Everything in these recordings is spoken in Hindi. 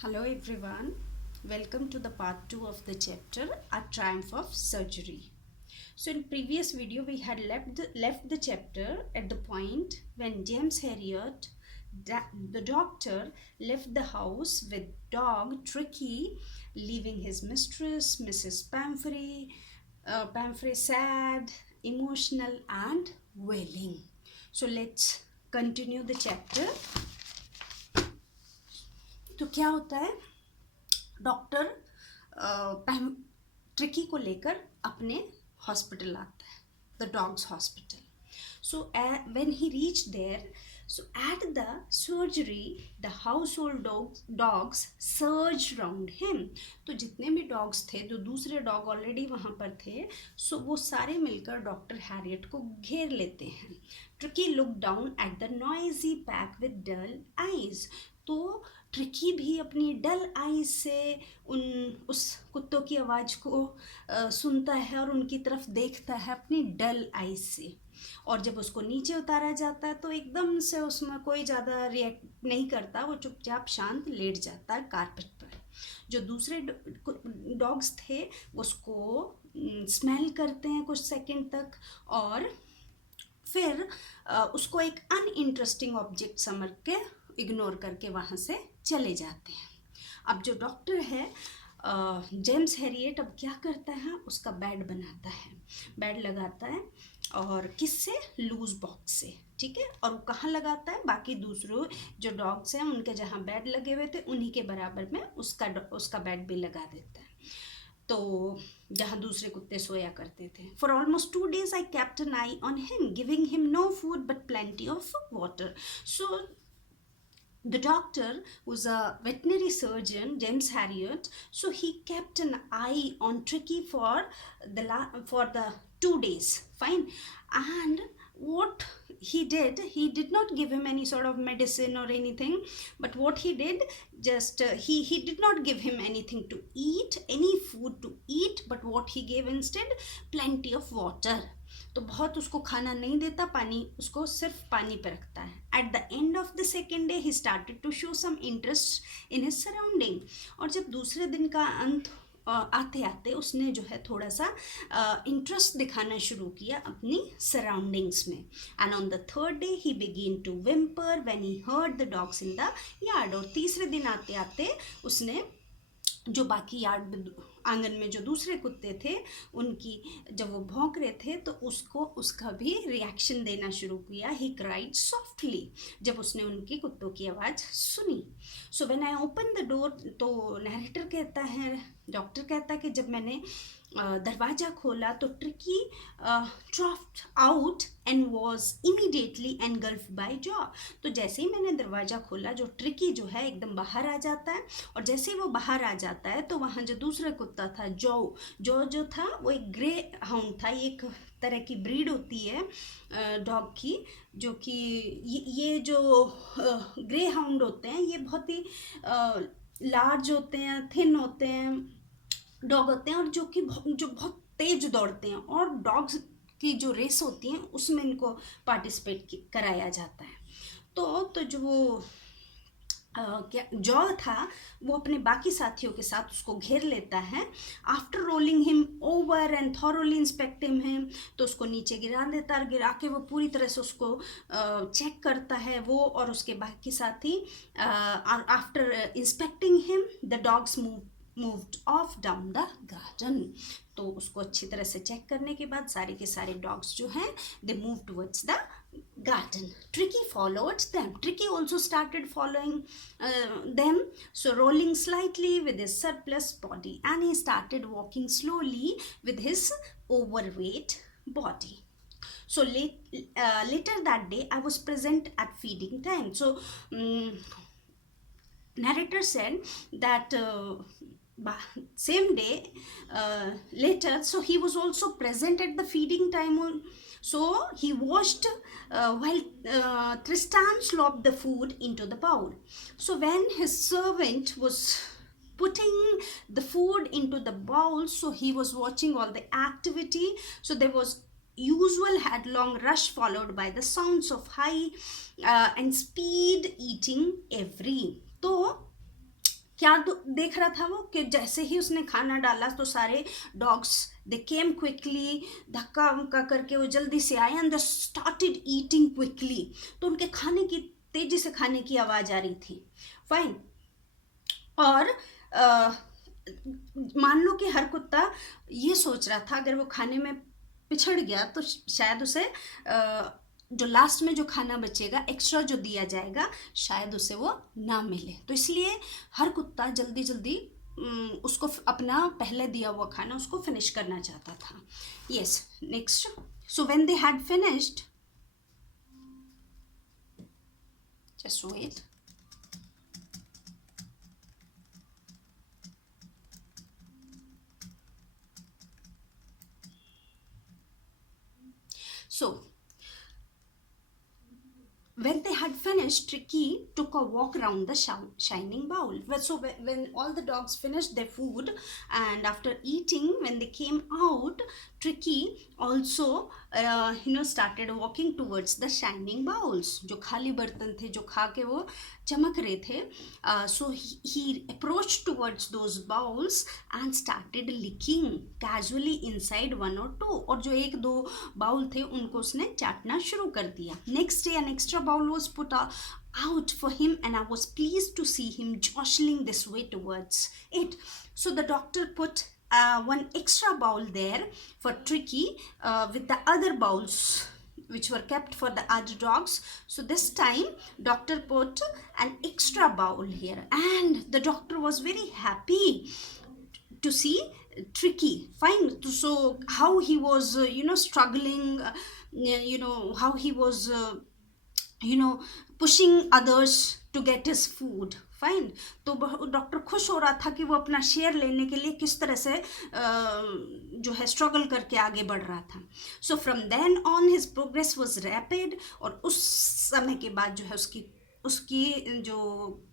Hello everyone, welcome to the part 2 of the chapter A Triumph of Surgery. So in previous video we had left the chapter at the point when James Herriot, the doctor, left the house with dog Tricky, leaving his mistress Mrs. Pamphray sad, emotional and wailing. So let's continue the chapter. तो क्या होता है, डॉक्टर ट्रिकी को लेकर अपने हॉस्पिटल आता है, the dogs hospital. So when he reach there, so at the surgery the household dogs surged round him. तो जितने भी डॉग्स थे, जो दूसरे डॉग ऑलरेडी वहाँ पर थे, सो वो सारे मिलकर डॉक्टर हैरियट को घेर लेते हैं. Tricki look down at the noisy pack with dull eyes. तो ट्रिकी भी अपनी डल आईज से उस कुत्तों की आवाज़ को सुनता है और उनकी तरफ देखता है अपनी डल आईज से. और जब उसको नीचे उतारा जाता है तो एकदम से उसमें कोई ज़्यादा रिएक्ट नहीं करता, वो चुपचाप शांत लेट जाता है कारपेट पर. जो दूसरे डॉग्स थे उसको स्मेल करते हैं कुछ सेकंड तक और फिर उसको एक अनइंटरेस्टिंग ऑब्जेक्ट समझ के इग्नोर करके वहाँ से चले जाते हैं. अब जो डॉक्टर है जेम्स हैरियट अब क्या करता है, उसका बेड बनाता है, बेड लगाता है और किससे, लूज बॉक्स से. ठीक है, और वो कहाँ लगाता है, बाकी दूसरों जो डॉग्स हैं उनके जहाँ बेड लगे हुए थे उन्हीं के बराबर में उसका बेड भी लगा देता है, तो जहाँ दूसरे कुत्ते सोया करते थे. For almost 2 days I kept an eye on him, giving him no food but plenty of water. So the doctor was a veterinary surgeon, James Herriot, so he kept an eye on Tricky for the 2 days. Fine. And what he did not give him any sort of medicine or anything, but what he did, just he did not give him anything to eat, any food to eat, but what he gave instead, plenty of water. तो बहुत उसको खाना नहीं देता, पानी, उसको सिर्फ पानी पे रखता है. At the end of the second day he started to show some interest in his surrounding. और जब दूसरे दिन का अंत आते आते उसने जो है थोड़ा सा इंटरेस्ट दिखाना शुरू किया अपनी सराउंडिंग्स में. And on the third day he began to whimper when he heard the dogs in the yard. और तीसरे दिन आते आते उसने जो बाकी यार्ड आंगन में जो दूसरे कुत्ते थे उनकी जब वो भौंक रहे थे तो उसका भी रिएक्शन देना शुरू किया. ही क्राइड सॉफ्टली जब उसने उनकी कुत्तों की आवाज़ सुनी. So when I open the door, तो नरेटर कहता है, डॉक्टर कहता है कि जब मैंने दरवाज़ा खोला तो Tricki trotted out and was immediately engulfed by Jo. तो जैसे ही मैंने दरवाज़ा खोला, जो ट्रिकी जो है एकदम बाहर आ जाता है, और जैसे ही वो बाहर आ जाता है तो वहाँ जो दूसरा कुत्ता था जो था वो एक ग्रे हाउंड था. एक तरह की ब्रीड होती है डॉग की, जो कि ये जो ग्रे हाउंड होते हैं ये बहुत ही लार्ज होते हैं, थिन होते हैं डॉग होते हैं, और जो बहुत तेज दौड़ते हैं, और डॉग्स की जो रेस होती है उसमें इनको पार्टिसिपेट कराया जाता है. तो जो वो क्या जॉ था वो अपने बाकी साथियों के साथ उसको घेर लेता है. After rolling him over and thoroughly inspecting him, तो उसको नीचे गिरा देता है, और गिरा के वो पूरी तरह से उसको चेक करता है वो और उसके बाकी साथी. After inspecting him the dogs moved off down the garden. तो उसको अच्छी तरह से चेक करने के बाद सारे के सारे डॉग्स जो हैं they moved towards the garden. Tricky followed them. Tricky also started following them, so rolling slightly with his surplus body, and he started walking slowly with his overweight body. So later that day I was present at feeding time. So narrator said that same day later, so he was also present at the feeding time. So he watched while Tristan slopped the food into the bowl. So when his servant was putting the food into the bowl, so he was watching all the activity. So there was usual headlong rush followed by the sounds of high and speed eating every. तो क्या देख रहा था वो कि जैसे ही उसने खाना डाला तो सारे डॉग्स दे केम क्विकली, धक्का उक्का करके वो जल्दी से आए and they started eating quickly. तो उनके खाने की, तेजी से खाने की आवाज़ आ रही थी। फाइन। और मान लो कि हर कुत्ता ये सोच रहा था अगर वो खाने में पिछड़ गया तो शायद उसे जो लास्ट में जो खाना बचेगा, एक्स्ट्रा जो दिया जाएगा, शायद उसे वो ना मिले। तो इसलिए हर कुत्ता जल्दी जल्दी उसको अपना पहले दिया हुआ खाना उसको फिनिश करना चाहता था। Yes, next. So when they had finished, just wait. So, when they had finished, Tricky took a walk around the shining bowl. So when all the dogs finished their food and after eating, when they came out, Tricky also started walking towards the shining bowls. जो खाली बर्तन थे जो खा के वो चमक रहे थे. So he approached towards those bowls and started licking casually inside one or two. और जो एक दो बाउल थे उनको उसने चाटना शुरू कर दिया. Next day an extra bowl was put out for him and I was pleased to see him jostling this way towards it. So the doctor put one extra bowl there for Tricky with the other bowls which were kept for the other dogs. So this time doctor put an extra bowl here and the doctor was very happy to see Tricky. Fine. So how he was struggling, how he was pushing others to get his food. Fine. तो डॉक्टर खुश हो रहा था कि वो अपना शेयर लेने के लिए किस तरह से जो है स्ट्रगल करके आगे बढ़ रहा था. So from then on his progress was rapid. और उस समय के बाद जो है उसकी जो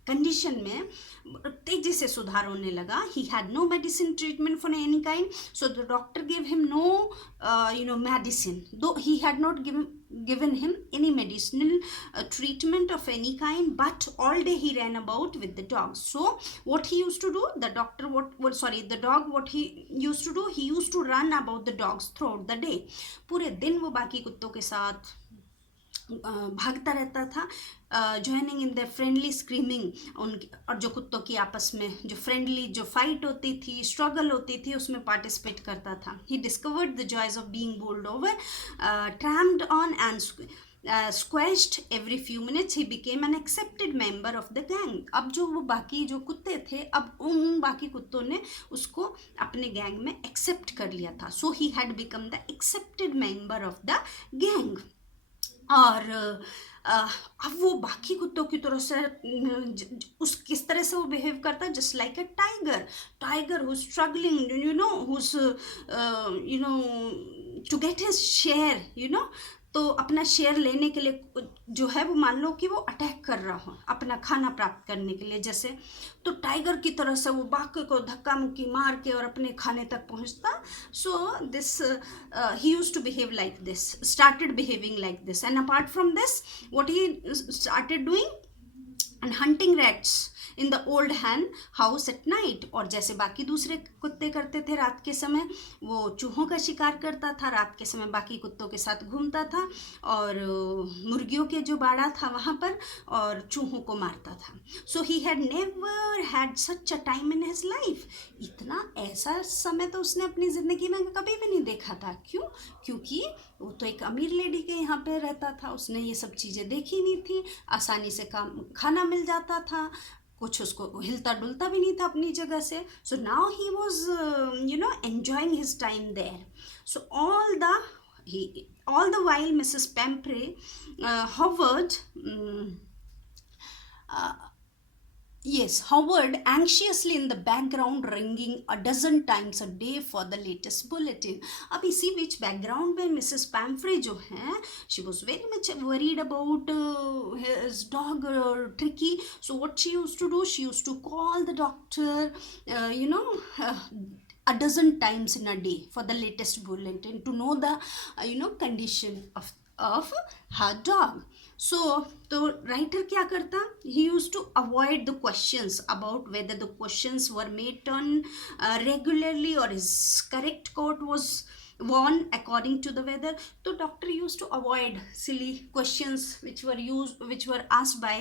कंडीशन में तेजी से सुधार होने लगा. He had no medicine treatment for any kind. So the doctor give him no medicine, though he had not given him any medicinal treatment of any kind, but all day he ran about with the dogs. So what he used to do, the dog what he used to do, he used to run about the dogs throughout the day. पूरे दिन वो बाकी कुत्तों के साथ भागता रहता था, joining in the friendly screaming. और जो कुत्तों की आपस में जो फ्रेंडली जो फाइट होती थी, स्ट्रगल होती थी, उसमें पार्टिसिपेट करता था. He discovered the joys of being bowled over, trampled on and squashed every few minutes. He became an accepted member of the gang. अब जो वो बाकी जो कुत्ते थे, अब उन बाकी कुत्तों ने उसको अपने गैंग में एक्सेप्ट कर लिया था. So he had become the accepted member of the gang. और अब वो बाकी कुत्तों की तरह से उस किस तरह से वो बिहेव करता है, just like a tiger who struggling who's to get his share. तो अपना शेयर लेने के लिए जो है वो मान लो कि वो अटैक कर रहा हो अपना खाना प्राप्त करने के लिए जैसे, तो टाइगर की तरह से वो बाकी को धक्का मुक्की मार के और अपने खाने तक पहुंचता. So this he used to behave like this, started behaving like this. And apart from this what he started doing and hunting rats in the old hen house at night. और जैसे बाकी दूसरे कुत्ते करते थे रात के समय, वो चूहों का शिकार करता था. रात के समय बाकी कुत्तों के साथ घूमता था और मुर्गियों के जो बाड़ा था वहाँ पर और चूहों को मारता था. So he had never had such a time in his life. इतना ऐसा समय तो उसने अपनी ज़िंदगी में कभी भी नहीं देखा था. क्यों? क्योंकि वो तो एक अमीर लेडी के यहाँ पे रहता था, उसने ये सब चीज़ें देखी नहीं थी. आसानी से खाना मिल जाता था, कुछ उसको हिलता डुलता भी नहीं था अपनी जगह से. So now he was enjoying his time there. So all the while Mrs. Pamphray hovered anxiously in the background, ringing a dozen times a day for the latest bulletin. अब इसी बीच बैकग्राउंड में मिसेस पैम्फ्रे जो हैं, she was very much worried about his dog Tricky. So what she used to do, she used to call the doctor a dozen times in a day for the latest bulletin to know the condition of her dog. तो राइटर क्या करता, he use to avoid the questions about whether the questions were made turn regularly और his correct coat was won according to the weather. तो doctor used to avoid silly questions which were asked by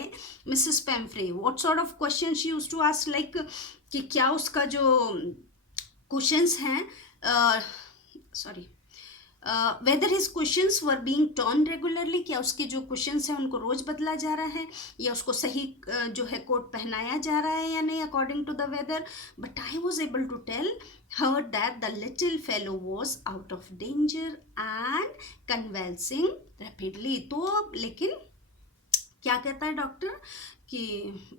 Mrs. Pamphray. What sort of questions she used to ask, like कि क्या उसका जो क्वेश्चंस हैं, sorry, weather his questions were being turn regularly, क्या उसके जो क्वेश्चंस हैं उनको रोज बदला जा रहा है या उसको सही जो है कोट पहनाया जा रहा है या नहीं according to the weather. But I was able to tell her that the little fellow was out of danger and convalescing rapidly. तो लेकिन क्या कहता है डॉक्टर कि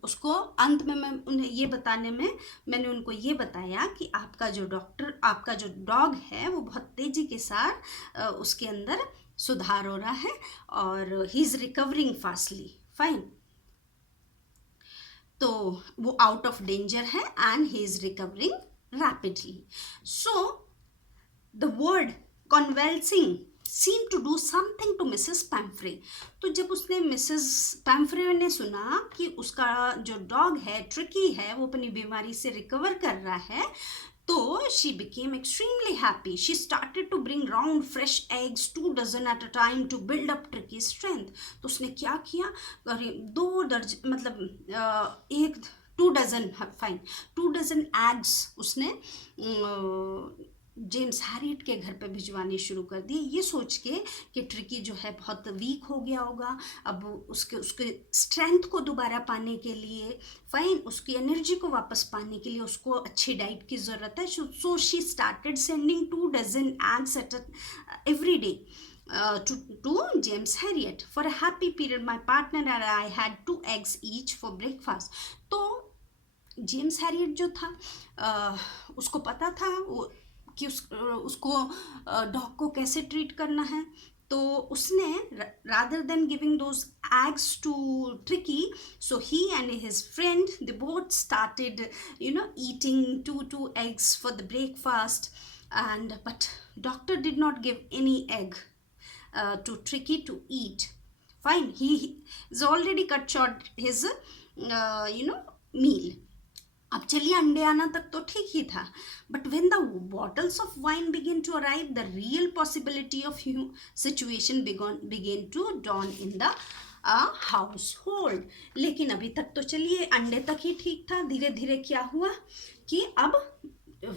उसको अंत में मैं उन्हें ये बताने में मैंने उनको ये बताया कि आपका जो डॉग है वो बहुत तेज़ी के साथ उसके अंदर सुधार हो रहा है और he is recovering fastly, fine. तो वो आउट ऑफ डेंजर है and he is recovering rapidly. So the word convalescing seem to do something to Mrs. Pamphray. तो जब उसने मिसेस पैम्फ्रे ने सुना कि उसका जो डॉग है ट्रिकी है वो अपनी बीमारी से रिकवर कर रहा है, तो she became extremely happy. She started to bring round fresh eggs 2 dozen at a time to build up Tricky's strength. तो उसने क्या किया, 2 दर्जन मतलब 2 डजन, फाइन, 2 डजन एग्स उसने जेम्स हैरियट के घर पे भिजवाने शुरू कर दिए, ये सोच के कि ट्रिकी जो है बहुत वीक हो गया होगा, अब उसके स्ट्रेंथ को दोबारा पाने के लिए, फाइन, उसकी एनर्जी को वापस पाने के लिए उसको अच्छी डाइट की ज़रूरत है. So she started sending 2 dozen eggs every day to James Harriet. For a happy period, my partner and I had 2 eggs each for breakfast. तो जेम्स हैरियट जो था उसको पता था वो कि उसको डॉग को कैसे ट्रीट करना है, तो उसने rather than giving those eggs to Tricky, so he and his friend they both started eating two eggs for the breakfast, and but doctor did not give any egg to Tricky to eat. Fine, he is already cut short his meal. अब चलिए अंडे आना तक तो ठीक ही था, but when the bottles of wine began to arrive the real possibility of situation began to dawn in the household. लेकिन अभी तक तो चलिए अंडे तक ही ठीक था, धीरे धीरे क्या हुआ कि अब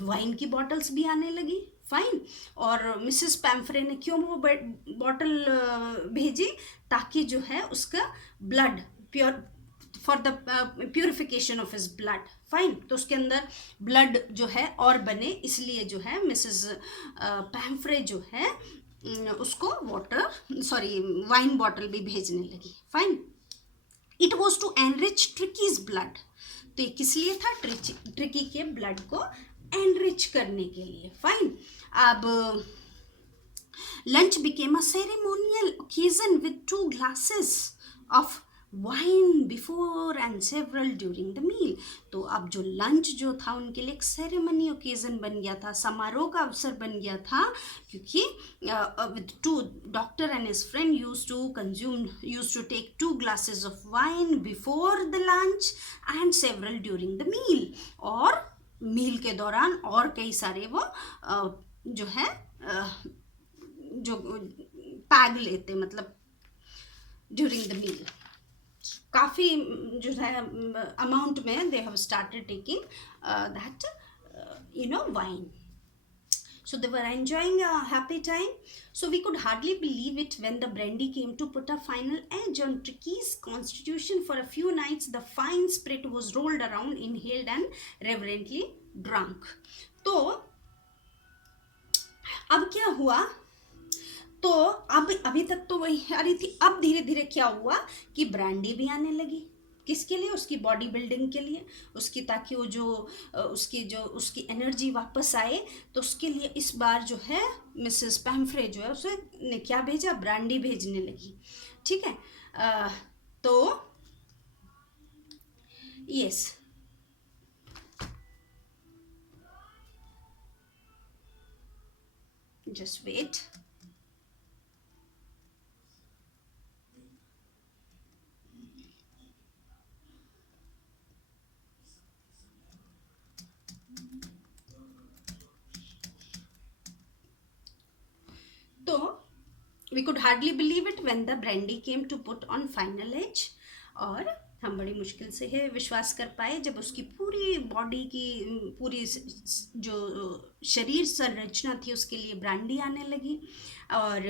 वाइन की बॉटल्स भी आने लगी, फाइन. और मिसेस पैम्फ्रे ने क्यों वो बॉटल भेजी, ताकि जो है उसका blood pure for the purification of his blood, fine. तो उसके अंदर ब्लड जो है और बने, इसलिए जो है मिसेस पैम्फ्रे जो है उसको वाइन बॉटल भी भेजने लगी, fine. It was to enrich Tricki's blood. तो ये किस लिए था, ट्रिकी के ब्लड को एनरिच करने के लिए, फाइन. अब lunch became a ceremonial occasion with 2 glasses of wine before and several during the meal. तो अब जो लंच जो था उनके लिए एक सेरेमनी ओकेजन बन गया था, समारोह का अवसर बन गया था, क्योंकि with 2 doctor and his friend use to take 2 glasses of wine before the lunch and several during the meal. और मील के दौरान और कई सारे वो जो है जो पैग लेते, मतलब ड्यूरिंग द मील काफ़ी जो है अमाउंट में they have started taking that wine. So they were enjoying a happy time. So we could hardly believe it when the brandy came to put a final edge on Tricky's constitution. For a few nights, the fine spirit was rolled around, inhaled and reverently drunk. तो अब क्या हुआ, तो अब अभी तक तो वही आ रही थी, अब धीरे धीरे क्या हुआ कि ब्रांडी भी आने लगी. किसके लिए, उसकी बॉडी बिल्डिंग के लिए, उसकी ताकि वो जो उसकी एनर्जी वापस आए, तो उसके लिए इस बार जो है मिसेस पैम्फ्रे जो है उसे ने क्या भेजा, ब्रांडी भेजने लगी, ठीक है. तो yes, just wait. We could hardly believe it when the brandy came to put on final edge. और हम बड़ी मुश्किल से है विश्वास कर पाए जब उसकी पूरी बॉडी की पूरी जो शरीर संरचना थी उसके लिए ब्रांडी आने लगी। और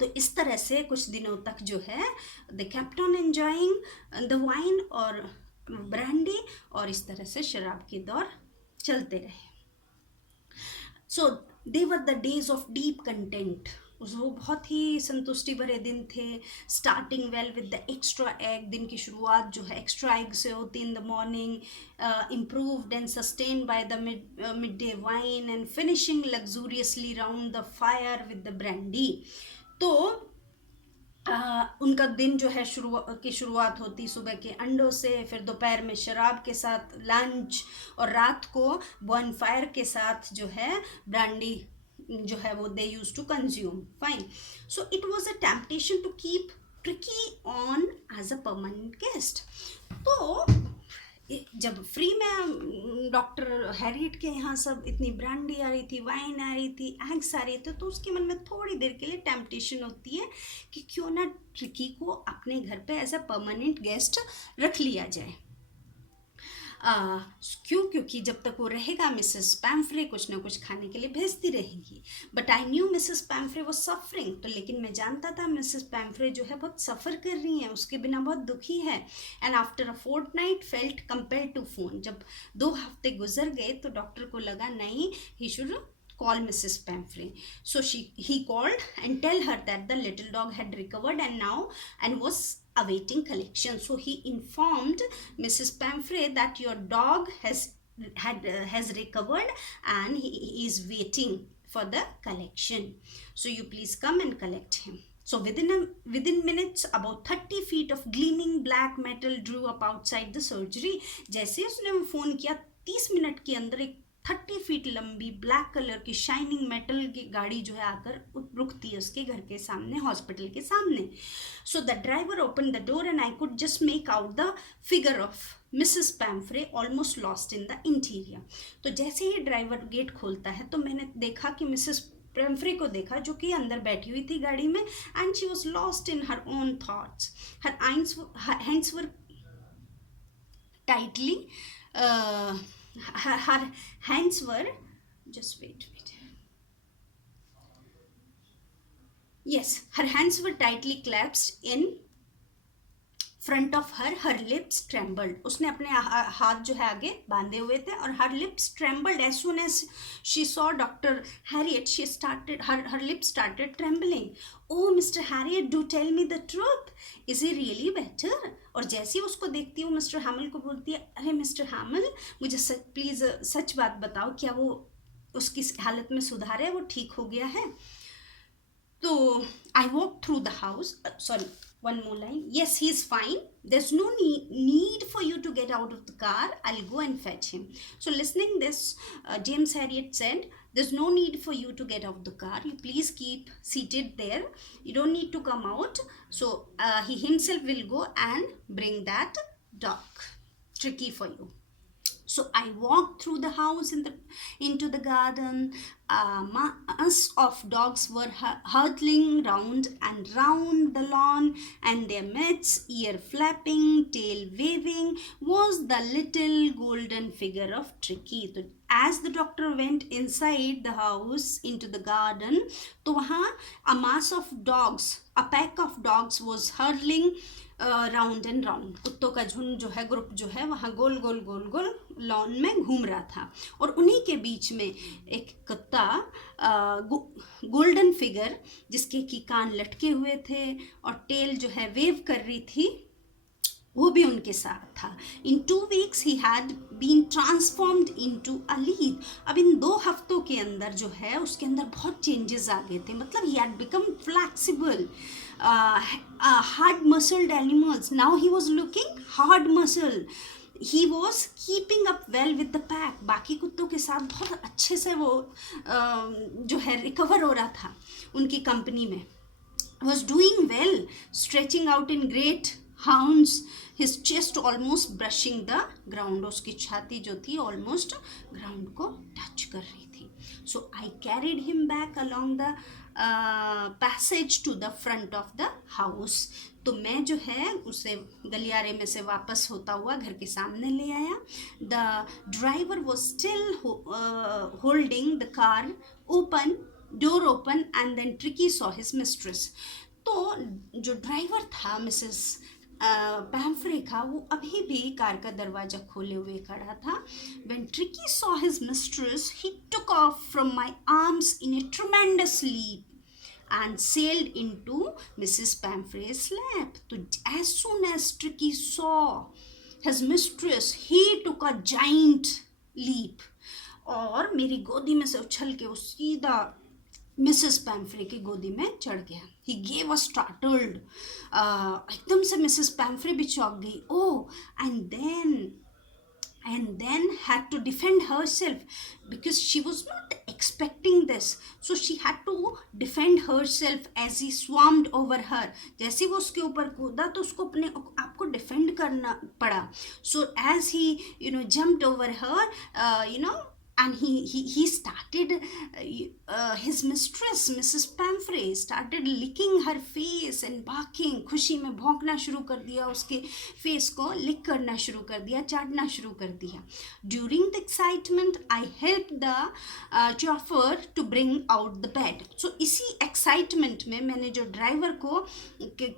तो इस तरह से कुछ दिनों तक जो है they kept on enjoying the wine और ब्रांडी, और इस तरह से शराब के दौर चलते रहे। So they were the days of deep content. वो बहुत ही संतुष्टि भरे दिन थे। Starting well with the extra egg, दिन की शुरुआत जो है एक्स्ट्रा एग से होती in the morning, improved and sustain by the midday wine and finishing luxuriously round the fire with the brandy. तो उनका दिन जो है शुरुआत होती सुबह के अंडों से, फिर दोपहर में शराब के साथ लंच, और रात को बॉन फायर के साथ जो है ब्रांडी जो है वो they use to consume. Fine. So it was a temptation to keep Tricki on as a permanent guest. तो जब फ्री में डॉक्टर हैरियट के यहाँ सब इतनी ब्रांडी आ रही थी, वाइन आ रही थी, एग्स आ रहे थे, तो उसके मन में थोड़ी देर के लिए टेम्पटेशन होती है कि क्यों ना ट्रिकी को अपने घर पे एज अ परमानेंट गेस्ट रख लिया जाए। क्योंकि जब तक वो रहेगा मिसेस पैम्फ्रे कुछ ना कुछ खाने के लिए भेजती रहेंगी। बट आई न्यू मिसेस पैम्फ्रे वो सफरिंग, तो लेकिन मैं जानता था मिसेस पैम्फ्रे जो है बहुत सफ़र कर रही हैं, उसके बिना बहुत दुखी है। And after a fortnight felt compelled to phone. जब 2 हफ्ते गुजर गए तो डॉक्टर को लगा नहीं, he should call Mrs. Pamphre. So he called and tell her that the little dog had recovered and was awaiting collection. So he informed Mrs. Pamphre that your dog has recovered and he is waiting for the collection. So you please come and collect him. So within minutes, about 30 feet of gleaming black metal drew up outside the surgery. जैसे उसने फोन किया 30 मिनट के अंदर एक 30 फीट लंबी ब्लैक कलर की शाइनिंग मेटल की गाड़ी जो है आकर रुकती है उसके घर के सामने, हॉस्पिटल के सामने। So the driver open the door and I could just make out the figure of Mrs पैम्फ्रे almost lost in the interior. तो जैसे ही ड्राइवर गेट खोलता है तो मैंने देखा कि मिसेस पैम्फ्रे को देखा जो कि अंदर बैठी हुई थी गाड़ी में, and she was lost in her own thoughts. Her hands were tightly her hands were, just wait, yes, her hands were tightly clasped in front of her. Her lips trembled. उसने अपने हाथ जो है आगे बांधे हुए थे, और her lips trembled as soon as she saw Dr. Harriet. Her lips started trembling. Oh, Mr. Harriet, do tell me the truth. Is he really better? और जैसे ही उसको देखती हूँ मिस्टर हैमल को बोलती है, अरे मिस्टर हैमल मुझे प्लीज़ सच बात बताओ, क्या वो उसकी हालत में सुधार है, वो ठीक हो गया है? तो I walked through the house. Sorry, one more line. Yes, he's fine. There's no need for you to get out of the car. I'll go and fetch him. So listening this, James Harriet said, there's no need for you to get out of the car. You please keep seated there. You don't need to come out. So he himself will go and bring that dog, Tricky, for you. So I walked through the house into the garden. Mass of dogs were hurtling round and round the lawn, and their midst, ear flapping, tail waving, was the little golden figure of Tricky. So as the doctor went inside the house into the garden, तो वहाँ a mass of dogs, a pack of dogs was hurtling round and round. कुत्तों का झुंड जो है, ग्रुप जो है, वहाँ गोल गोल गोल गोल लॉन में घूम रहा था, और उन्हीं के बीच में एक कुत्ता गोल्डन फिगर जिसके की कान लटके हुए थे और टेल जो है वेव कर रही थी, वो भी उनके साथ था। In 2 weeks he had been transformed into a lead. अब इन 2 हफ्तों के अंदर जो है उसके अंदर बहुत चेंजेस आ गए थे। मतलब he had become flexible, hard muscled animals. Now he was looking hard muscle. He was keeping up well with the pack. बाकी कुत्तों के साथ बहुत अच्छे से वो जो है रिकवर हो रहा था उनकी कंपनी में। Was doing well, stretching out in great hounds, his chest almost brushing the ground. उसकी छाती जो थी almost ground को touch कर रही थी. So I carried him back along the passage to the front of the house. तो मैं जो है उसे गलियारे में से वापस होता हुआ घर के सामने ले आया। The driver was still holding the car open, door open, and then Tricki saw his mistress. तो जो ड्राइवर था मिसेस पैम्फ्रे का, वो अभी भी कार का दरवाजा खोले हुए खड़ा था। When Tricky saw his mistress, he took off from my arms in a tremendous leap and sailed into Mrs. Pamphre's lap. So as soon as Tricky saw his mistress, he took a giant leap. और मेरी गोदी में से उछल के वो सीधा मिसेस पैम्फ्रे की गोदी में चढ़ गया। ही गेव अ स्टार्टल्ड, एकदम से मिसेस पैम्फ्रे भी चौंक गई। ओह, and then had to defend herself because she was not expecting this. So she had to defend herself as he swarmed over her. जैसे वो उसके ऊपर कूदा तो उसको अपने आप को डिफेंड करना पड़ा। So as he jumped over her, and he started, his mistress Mrs. Pamphre started licking her face and barking. खुशी में भौंकना शुरू कर दिया, उसके फेस को लिक करना शुरू कर दिया, चाटना शुरू कर दिया। During the excitement I helped the chauffeur to bring out the bed. So इसी एक्साइटमेंट में मैंने जो ड्राइवर को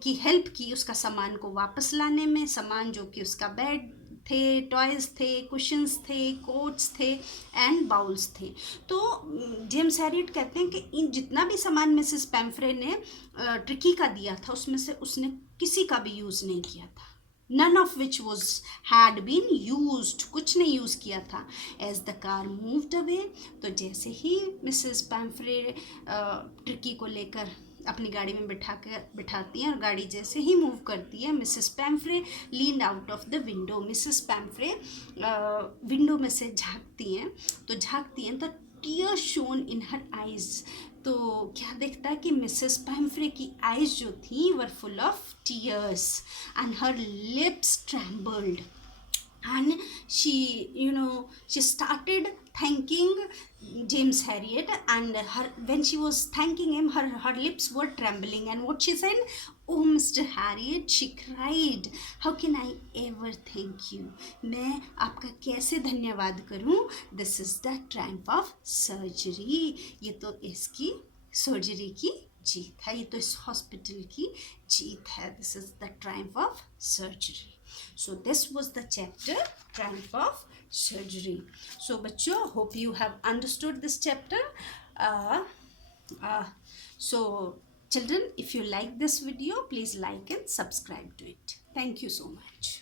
की हेल्प की उसका सामान को वापस लाने में। सामान जो कि उसका बेड थे, टॉयज थे, कुशन्स थे, कोट्स थे एंड बाउल्स थे। तो जेम्स हैरियट कहते हैं कि इन जितना भी सामान मिसेस पैम्फ्रे ने ट्रिकी का दिया था उसमें से उसने किसी का भी यूज़ नहीं किया था। None of which had been used, कुछ नहीं यूज़ किया था। As the car moved away, तो जैसे ही मिसेस पैम्फ्रे ट्रिकी को लेकर अपनी गाड़ी में बिठाती हैं और गाड़ी जैसे ही मूव करती है, Mrs Pumphrey lean out of the window. Mrs Pumphrey window में से झांकती हैं तो tear shone in her eyes. तो क्या देखता है कि मिसेस पैम्फ्रे की आइज जो थी were full of tears and her lips trembled and she started thanking James Harriet, and when she was thanking him, her lips were trembling, and what she said, "Oh Mr. Harriet," she cried, "how can I ever thank you? मैं आपका कैसे धन्यवाद करूं? This is the triumph of surgery." ये तो इसकी सर्जरी की जीत है, ये तो इस हॉस्पिटल की जीत है। This is the triumph of surgery. So this was the chapter triumph of surgery. So बच्चों, hope you have understood this chapter. So children, if you like this video, please like and subscribe to it. Thank you so much.